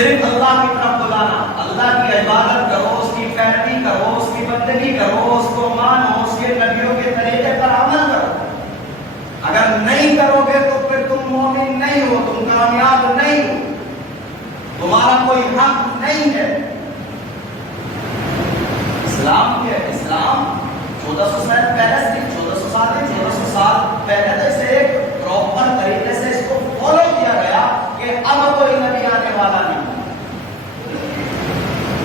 صرف اللہ کی طرف بلانا، اللہ کی عبادت کرو، اس کی پیروی کرو، اس کی بندگی کرو، اس کو مانو، اس کے نبیوں کے طریقے پر عمل کرو۔ اگر نہیں کرو گے تو پھر تم مومن نہیں ہو، تم کامیاب نہیں ہو، تمہارا کوئی حق نہیں ہے۔ اسلام کیا ہے؟ اسلام 1400 سال پہلے سے 1400 سال پہلے سے ایک پراپر طریقے سے اس کو فالو کیا گیا کہ اب کوئی نبی آنے والا نہیں،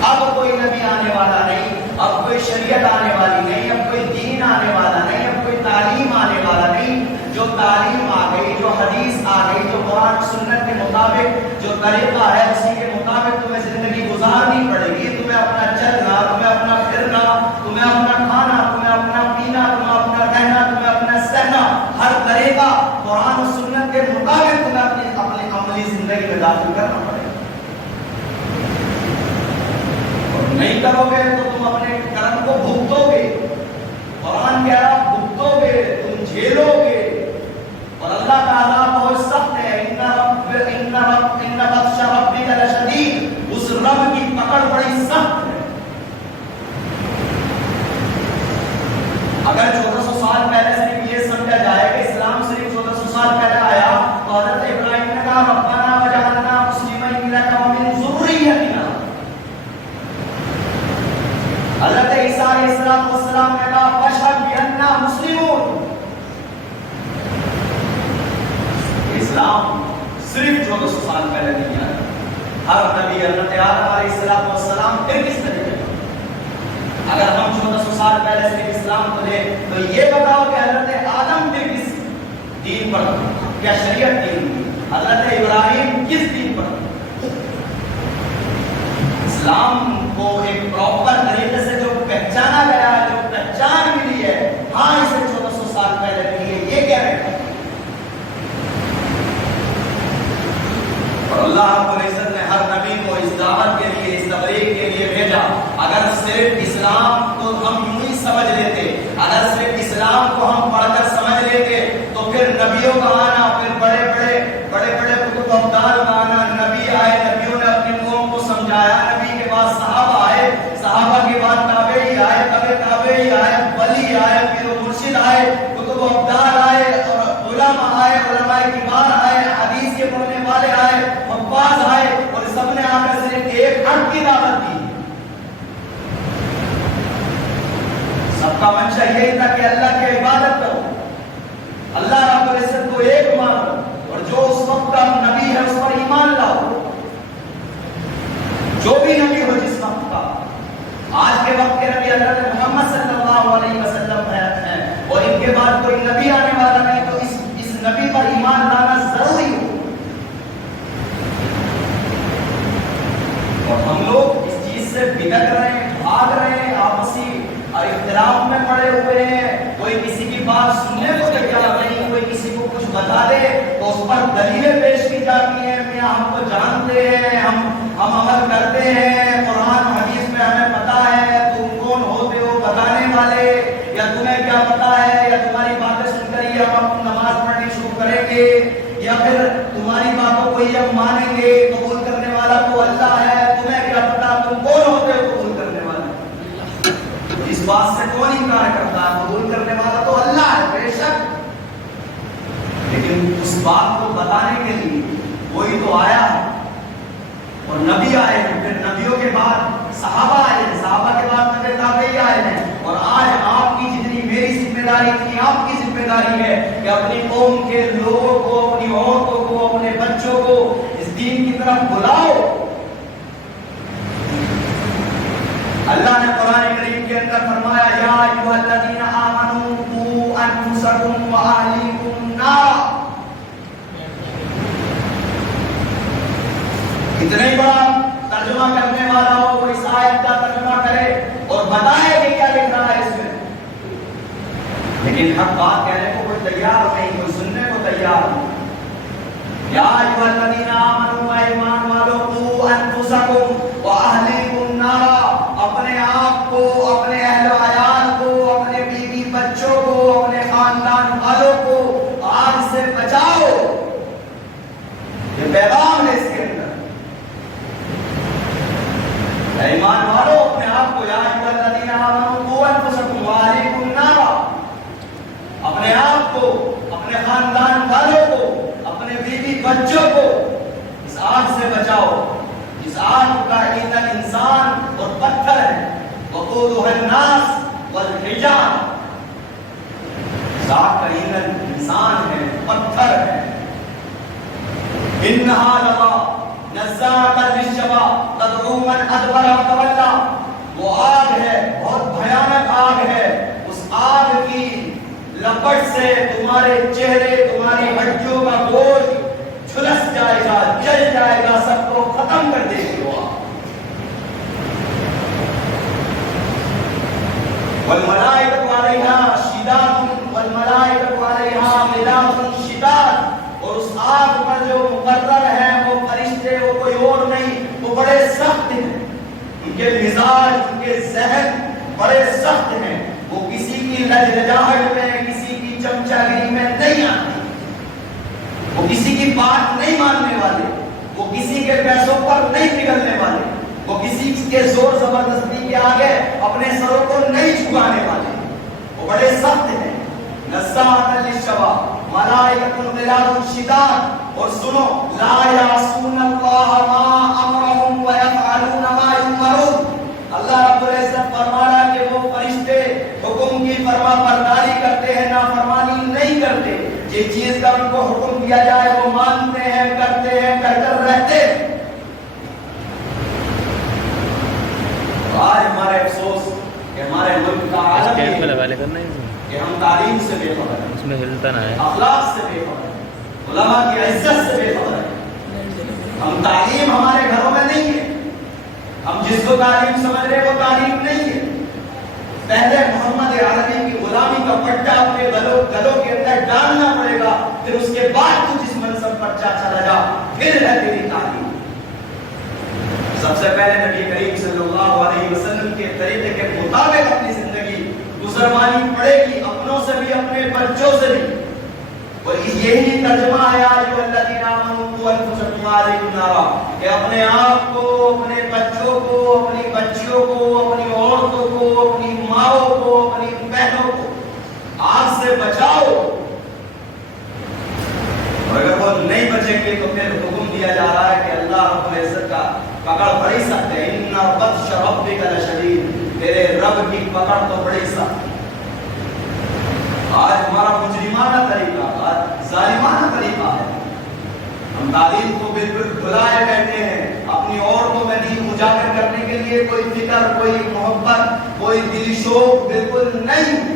اب کوئی نبی آنے والا نہیں، اب کوئی شریعت آنے والی نہیں، اب کوئی دین آنے والا نہیں، اب کوئی تعلیم آنے والا نہیں۔ جو تعلیم آ گئی، جو حدیث آ گئی، جو قرآن سنت کے مطابق جو طریقہ ہے اسی کے مطابق تمہیں زندگی گزارنی پڑے گی۔ تمہیں اپنا چلنا، تمہیں اپنا پھرنا، تمہیں اپنا کھانا، تمہیں اپنا پینا، تمہیں اپنا رہنا، تمہیں اپنا سہنا، ہر طریقہ قرآن و سنت کے مطابق تمہیں اپنی عملی زندگی میں داخل کرنا پڑے گا۔ اور نہیں کرو گے تو تم اپنے کرم کو بھگتو گے۔ قرآن کہہ رہا بھگتو گے، تم جھیلو گے، اور اللہ کا عذاب بہت سخت ہے۔ ان بطش ربک لشدید، اس رب کی پکڑ بڑی سخت ہے۔ اگر 1400 سال پہلے صرف یہ سمجھا جائے کہ اسلام صرف 1400 سال پہلے آیا تو حضرت ابراہیم نے کہا ربنا وجعلنا مسلمین لک ومن ذریتنا، حضرت عیسیٰ علیہ السلام نے کہا فاشهد بأننا مسلمون۔ اسلام صرف 1400 سال پہلے نہیں آیا، ہر نبی حضرت آدم علیہ السلام پھر کس طریقے کا؟ اگر ہم 1400 سال پہلے سے اسلام کو لیں تو یہ بتاؤ کہ حضرت آدم پھر کس دین پر تھا؟ کیا شریعت دین تھی؟ حضرت ابراہیم کس دین پر تھا؟ اسلام کو ایک پراپر طریقے سے جو پہچانا گیا ہے، جو پہچان ملی ہے، ہاں اسے 1400 سال پہلے ملی ہے، یہ کیا ہے؟ اور اللہ رب العزت نے ہر نبی کو اس دعوت کے لیے، اس تبلیغ کے لیے بھیجا۔ اگر صرف اسلام کو ہم یوں ہی سمجھ لیتے، اگر صرف اسلام کو ہم پڑھ کر سمجھ لیتے تو پھر نبیوں کا آنا، پھر بڑے بڑے کتب ابدال کا آنا، نبی آئے، نبیوں نے اپنی قوم کو سمجھایا، نبی کے بعد صحابہ آئے، صحابہ کے بعد تابعی آئے، تابعی آئے، ولی آئے، پھر مرشد آئے، کتب ابدال آئے، اور علماء آئے، علماء کبار آئے، حدیث کے پڑھنے والے آئے، حفاظ آئے، اور سب نے آ کر صرف ایک حق کی دعوت دی۔ سب کا منشا یہی تھا کہ اللہ کی عبادت کرو، اللہ رب العزت کو ایک مانو، اور جو اس وقت کا نبی ہے اس پر ایمان لاؤ، جو بھی نبی ہو جس وقت کا۔ آج کے وقت کے نبی حضرت محمد صلی اللہ علیہ وسلم ہیں، اور ان کے بعد کوئی نبی آنے والا نہیں، تو اس نبی پر ایمان لانا ضروری ہو۔ اور ہم لوگ اس چیز سے بھٹک رہے ہیں، بھاگ رہے ہیں، آپسی اختلاف میں پڑے ہوئے ہیں، کوئی کسی کی بات سننے کو تیار نہیں، کوئی کسی کو کچھ بتا دے تو اس پر دلیلیں پیش کی جاتی ہیں، میاں ہم کو جانتے ہیں، ہم عمل کرتے ہیں، قرآن حدیث میں ہمیں پتا ہے، تم کون ہوتے ہو بتانے والے، یا تمہیں کیا پتا ہے، یا تمہاری باتیں سن کر ہی ہم اپنی نماز پڑھنی شروع کریں گے، یا پھر تمہاری باتوں کو ہی ہم مانیں گے، قبول کرنے والا تو اللہ ہے، تمہیں کیا پتا تم کون ہوتے ہو قبول کرنے والے؟ اس بات سے کون انکار کرتا ہے؟ قبول کرنے والا تو اللہ ہے بے شک، لیکن اس بات کو بتانے کے لیے کوئی تو آیا ہے، اور نبی آئے ہیں، پھر نبیوں کے بعد صحابہ آئے ہیں، صحابہ کے بعد تابعی آئے ہیں، اور آج آپ کی جتنی میری ذمہ داری تھی، آپ کی ذمہ داری ہے کہ اپنی قوم کے لوگوں کو، اپنی عورتوں کو، اپنے بچوں کو اس دین کی طرف بلاؤ۔ اللہ نے قرآن کریم کے اندر فرمایا یا ایھا الذین آمنوا قوا انفسکم واہلیکم نارا۔ اتنا ہی بڑا ترجمہ کرنے والا ہو کوئی اس آیت کا ترجمہ کرے اور بتائے کہ کیا لکھ رہا ہے اس میں، لیکن حق بات کہنے کو کوئی تیار نہیں، کوئی سننے کو تیار نہیں۔ یا ایھا الذین آمنوا، ایمان والو، قوا انفسکم واہلیکم نارا، اپنے آپ کو، اپنے اہل و عیال کو، اپنے بیوی بچوں کو، اپنے خاندان والوں کو آگ سے بچاؤ۔ یہ پیغام ہے اس کے اندر، بچوں کو اس آگ سے بچاؤ جس آگ کا ایندھن انسان اور پتھر ہے، وقودها الناس والحجارہ، اس آگ کا ایندھن انسان ہے، پتھر ہے۔ انہا لظیٰ نزاعۃ للشویٰ تدعو من ادبر وتولیٰ، وہ آگ ہے، بہت بھیانک آگ ہے۔ اس آگ کی لپٹ سے تمہارے چہرے، تمہاری ہڈیوں کا گوشت جھلس جائے گا، جل جائے گا، سب کو ختم کر دے گی وہ آگ۔ والملائکۃ علیہا شداد والملائکۃ علیہا غلاظ شداد، اور اس آگ پر جو مقرر ہیں وہ فرشتے، وہ کوئی اور نہیں، وہ بڑے سخت ہیں، ان کے مزاج، ان کے ذہن بڑے سخت ہیں، وہ کسی کی لجلجاہٹ میں، کسی کی چمچاگری میں نہیں آتی، وہ کسی کی بات نہیں ماننے والے، وہ کسی کے پیسوں پر نہیں پگھلنے والے، وہ کسی کے زور زبردستی کے آگے اپنے سروں کو نہیں جھکانے والے، وہ بڑے سخت ہیں۔ نزاعۃ للشویٰ ملائکۃ غلاظ شداد، اور سنو لا یعصون اللہ ما امرهم ویفعلون ما یؤمرون، اللہ رب العزت فرما رہا کہ وہ فرشتے حکم کی فرما برداری کرتے ہیں، نافرمانی نہیں کرتے، جس چیز کا ان کو حکم دیا جائے وہ مانتے ہیں، کرتے ہیں، کر کر رہتے ہیں۔ آج ہمارے افسوس کہ ہمارے ملک کا حالت یہ ہے کہ ہم تعلیم سے بے خبر ہیں، اس میں ہلتا نہ ہے، اخلاق سے بے خبر ہیں، علماء کی عزت سے بے خبر ہیں۔ ہم تعلیم ہمارے گھروں میں نہیں ہے، ہم جس کو تعلیم سمجھ رہے وہ تعلیم نہیں ہے۔ پہلے محمد عربی کی غلامی کا پٹا اپنے گلوں کے اندر ڈالنا پڑے گا، پھر اس کے بعد تو جس منصب پر چلا جا، پھر ہے تیری تعلیم۔ سب سے پہلے نبی کریم صلی اللہ علیہ وسلم کے طریقے کے مطابق اپنی زندگی گزروانی پڑے گی، اپنوں سے بھی، اپنے بچوں سے بھی۔ اور یہی ترجمہ ہے ایھا الذین آمنوا قوا انفسکم وأہلیکم نارا، کہ اپنے آپ کو، اپنے بچوں کو، اپنی بچیوں کو، اپنی عورتوں کو، اپنی ماؤں کو، اپنی بہنوں کو آگ سے بچاؤ۔ اور اگر وہ نہیں بچیں گے تو پھر حکم دیا جا رہا ہے کہ اللہ رب العزت کا پکڑ بڑی سخت ہے، ان بطش ربک لشدید، تیرے رب کی پکڑ تو بڑی سخت ہے۔ آج ہمارا مجرمانہ طریقہ، آج ظالمانہ طریقہ ہے، ہم تعلیم کو بالکل بھلائے بیٹھے ہیں، اپنی عورتوں میں دین اجاگر کرنے کے لیے کوئی فکر، کوئی محبت، کوئی دل شوق بالکل نہیں۔